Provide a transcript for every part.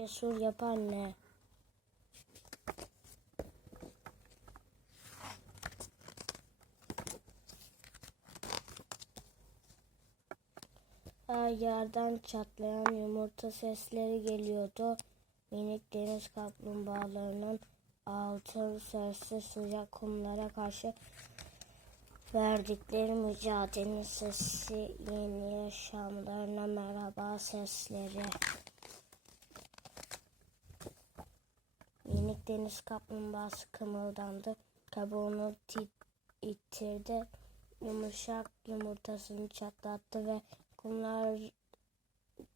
Cesur yapan ne? Her yerden çatlayan yumurta sesleri geliyordu. Minik deniz kaplumbağalarının altın sessiz sıcak kumlara karşı verdikleri mücadele sesi, yeni yaşamlarına merhaba sesleri. Deniz kaplumbağası kımıldandı. Kabuğunu ittirdi. Yumuşak yumurtasını çatlattı ve kumlar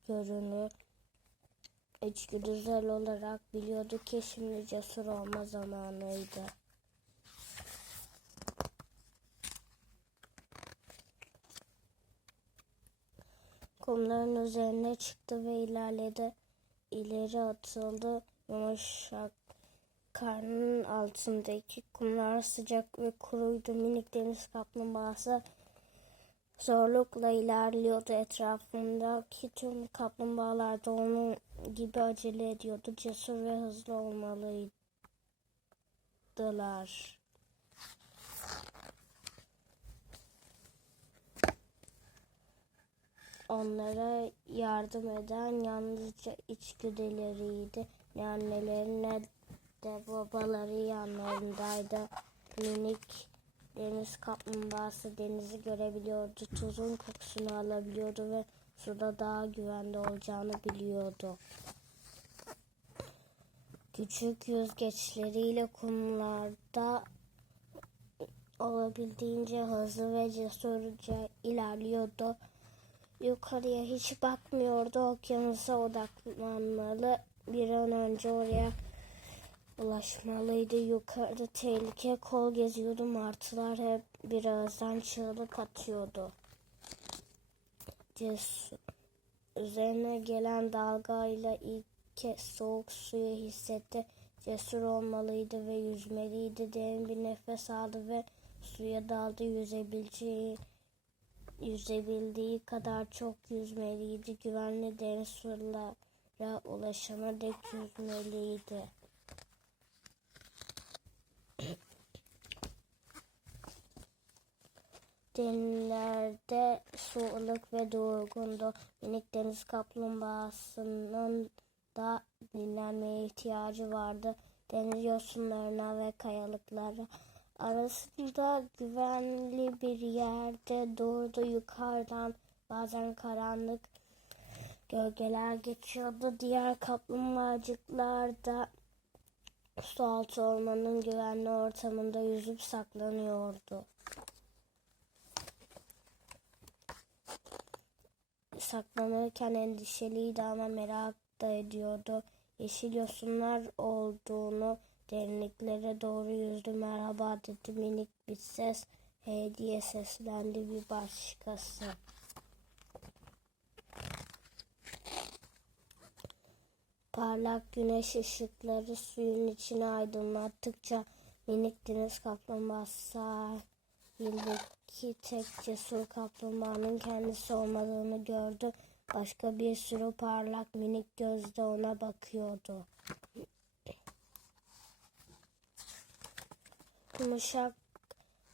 görünür. İçgüdüsel olarak biliyordu ki şimdi cesur olma zamanıydı. Kumların üzerine çıktı ve ilerledi. İleri atıldı. Yumuşak karnının altındaki kumlar sıcak ve kuruydu. Minik deniz kaplumbağası zorlukla ilerliyordu. Etrafındaki tüm kaplumbağalar da onun gibi acele ediyordu. Cesur ve hızlı olmalıydılar. Onlara yardım eden yalnızca içgüdüleriydi. Ne anneleri ne de babaları yanlarındaydı. Minik deniz kaplumbağası denizi görebiliyordu. Tuzun kokusunu alabiliyordu ve suda daha güvende olacağını biliyordu. Küçük yüzgeçleriyle kumlarda olabildiğince hızlı ve cesurca ilerliyordu. Yukarıya hiç bakmıyordu. Okyanusa odaklanmalı. Bir an önce oraya ulaşmalıydı. Yukarıda tehlike kol geziyordu. Martılar hep birazdan çığlık atıyordu. Cesur. Üzerine gelen dalgayla ilk kez soğuk suyu hissetti. Cesur olmalıydı ve yüzmeliydi. Derin bir nefes aldı ve suya daldı. Yüzebileceği yüzebildiği kadar çok yüzmeliydi. Güvenli derin sulara ulaşana dek yüzmeliydi. Denizlerde su ve durgundu. Minik deniz kaplumbağasının da dinlenmeye ihtiyacı vardı. Deniz yosunlarına ve kayalıklara arasında güvenli bir yerde durdu. Yukarıdan bazen karanlık gölgeler geçiyordu. Diğer kaplumbağacıklar da su altı ormanın güvenli ortamında yüzüp saklanıyordu. Saklanırken endişeliydi ama merak da ediyordu. Yeşil yosunlar olduğunu derinliklere doğru yüzdü. Merhaba dedi minik bir ses. Hey diye seslendi bir başkası. Parlak güneş ışıkları suyun içine aydınlattıkça minik deniz kaplumbağası sahildeki tek cesur kaplumbağanın kendisi olmadığını gördü. Başka bir sürü parlak minik gözle ona bakıyordu. Yumuşak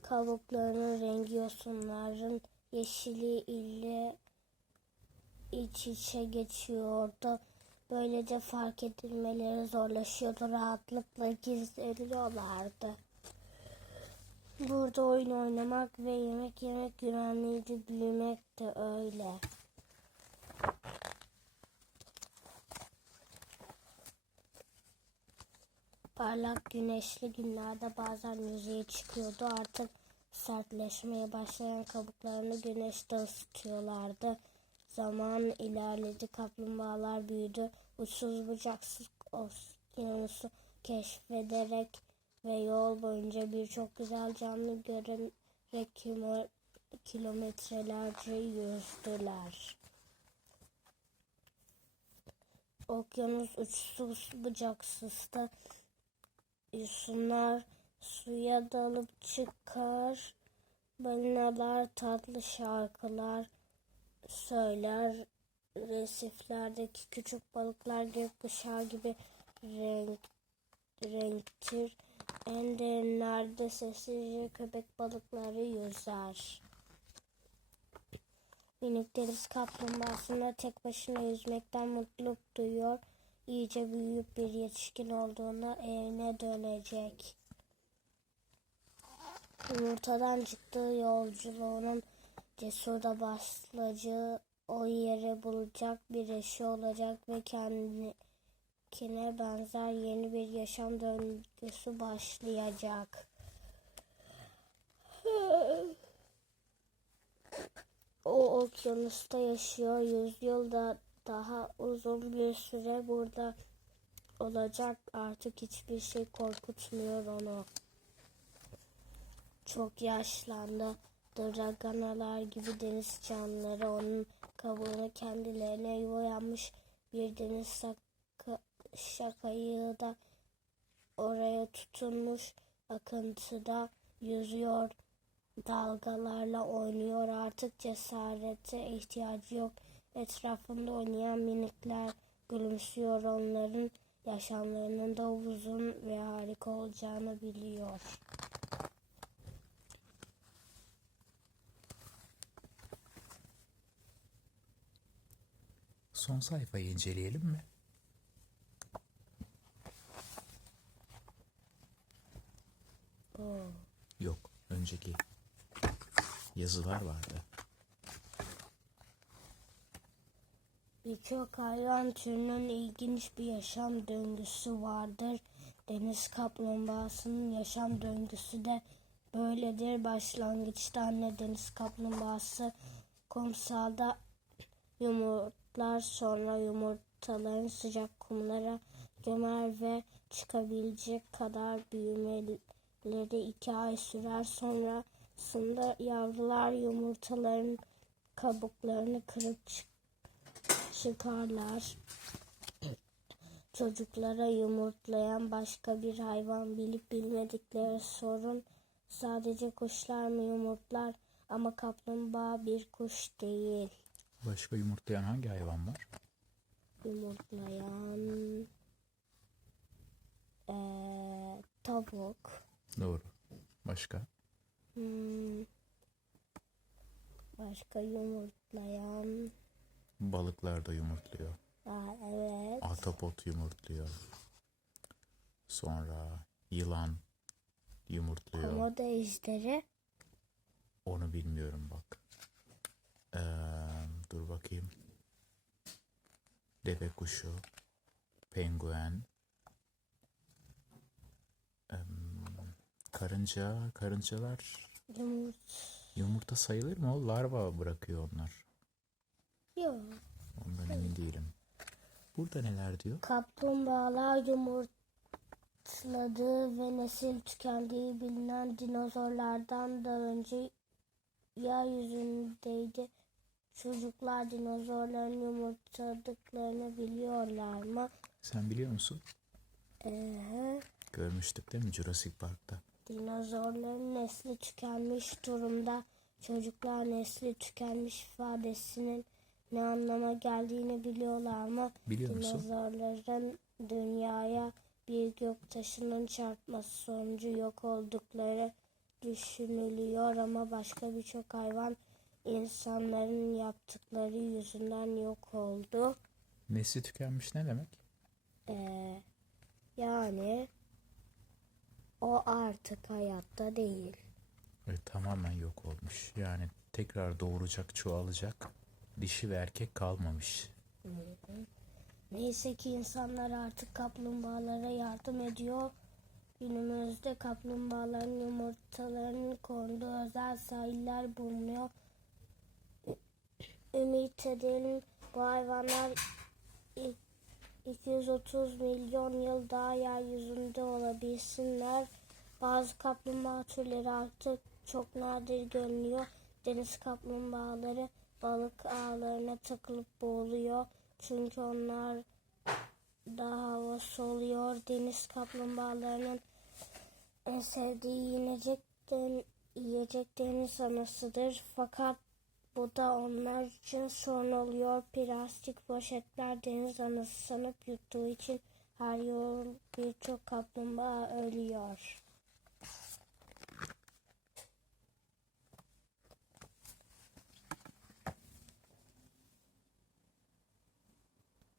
kabuklarının rengi yosunların yeşili ile iç içe geçiyordu. Böylece fark edilmeleri zorlaşıyordu. Rahatlıkla gizleniyorlardı. Burada oyun oynamak ve yemek yemek güvenliydi. Büyümek de öyle. Parlak güneşli günlerde bazen yüzeye çıkıyordu. Artık sertleşmeye başlayan kabuklarını güneşte ısıtıyorlardı. Zaman ilerledi, kaplumbağalar büyüdü. Uçsuz bucaksız okyanusu keşfederek ve yol boyunca birçok güzel canlı görerek kilo- kilometrelerce yüzdüler. Okyanus uçsuz bucaksızdı. Yosunlar suya dalıp çıkar. Balinalar tatlı şarkılar söyler. resiflerdeki küçük balıklar gökkuşağı gibi renk, renktir. En derinlerde sessizce köpek balıkları yüzer. Minik deniz kaplumbağasında tek başına yüzmekten mutluluk duyuyor. İyice büyüyüp bir yetişkin olduğunda evine dönecek. Yumurtadan çıktığı yolculuğunun cesurda başlayacağı o yeri bulacak bir eşi olacak ve kendine benzer yeni bir yaşam döngüsü başlayacak. O okyanusta yaşıyor. Yüzyılda daha uzun bir süre burada olacak. Artık hiçbir şey korkutmuyor onu. Çok yaşlandı. Draganalar gibi deniz canlıları onun kabuğunu kendilerine yuva yapmış bir deniz şaka, şakayı da oraya tutunmuş akıntıda yüzüyor dalgalarla oynuyor artık cesarete ihtiyacı yok etrafında oynayan minikler gülümsüyor onların yaşamlarının da uzun ve harika olacağını biliyor. Son sayfayı inceleyelim mi? Oo. Yok, önceki yazılar vardı. Birçok hayvan türünün ilginç bir yaşam döngüsü vardır. Deniz kaplumbağasının yaşam döngüsü de böyledir. Başlangıçta anne deniz kaplumbağası kumsalda yumurtlar sonra yumurtaların sıcak kumlara gömer ve çıkabilecek kadar büyümeleri iki ay sürer. Sonrasında yavrular yumurtaların kabuklarını kırıp çık çıkarlar. Çocuklara yumurtlayan başka bir hayvan bilip bilmedikleri sorun sadece kuşlar mı yumurtlar ama kaplumbağa bir kuş değil. Başka yumurtlayan hangi hayvan var? Yumurtlayan eee, tavuk. Doğru. Başka? Hmm, başka yumurtlayan Balıklar da yumurtluyor. Aa, evet. Ahtapot yumurtluyor. Sonra yılan yumurtluyor. Komodo ejderi. Onu bilmiyorum bak. Ee, dur bakayım. Deve kuşu, penguen, karınca, karıncalar Yumurt. yumurta sayılır mı? O larva bırakıyor onlar. Yok. Ondan emin değilim. Burada neler diyor? Kaplumbağalar yumurtladığı ve nesil tükendiği bilinen dinozorlardan da önce yeryüzündeydi. Çocuklar dinozorların yumurtladıklarını biliyorlar mı? Sen biliyor musun? Ee, Görmüştük değil mi Jurassic Park'ta? Dinozorların nesli tükenmiş durumda. Çocuklar nesli tükenmiş ifadesinin ne anlama geldiğini biliyorlar mı? Biliyor musun? Dinozorların dünyaya bir göktaşının çarpması sonucu yok oldukları düşünülüyor ama başka birçok hayvan insanların yaptıkları yüzünden yok oldu. Nesli tükenmiş ne demek? Ee, yani o artık hayatta değil. E, tamamen yok olmuş. Yani tekrar doğuracak, çoğalacak dişi ve erkek kalmamış. Neyse ki insanlar artık kaplumbağalara yardım ediyor. Günümüzde kaplumbağaların yumurtalarının konduğu özel sahiller bulunuyor. Ümit edelim bu hayvanlar 230 milyon yıl daha yeryüzünde olabilsinler. Bazı kaplumbağa türleri artık çok nadir görünüyor. Deniz kaplumbağaları balık ağlarına takılıp boğuluyor. Çünkü onlar daha havası oluyor. Deniz kaplumbağalarının en sevdiği yiyecek, den, yiyecek deniz anasıdır. Fakat Bu da onlar için sorun oluyor. Plastik poşetler deniz anası sanıp yuttuğu için her yıl birçok kaplumbağa ölüyor.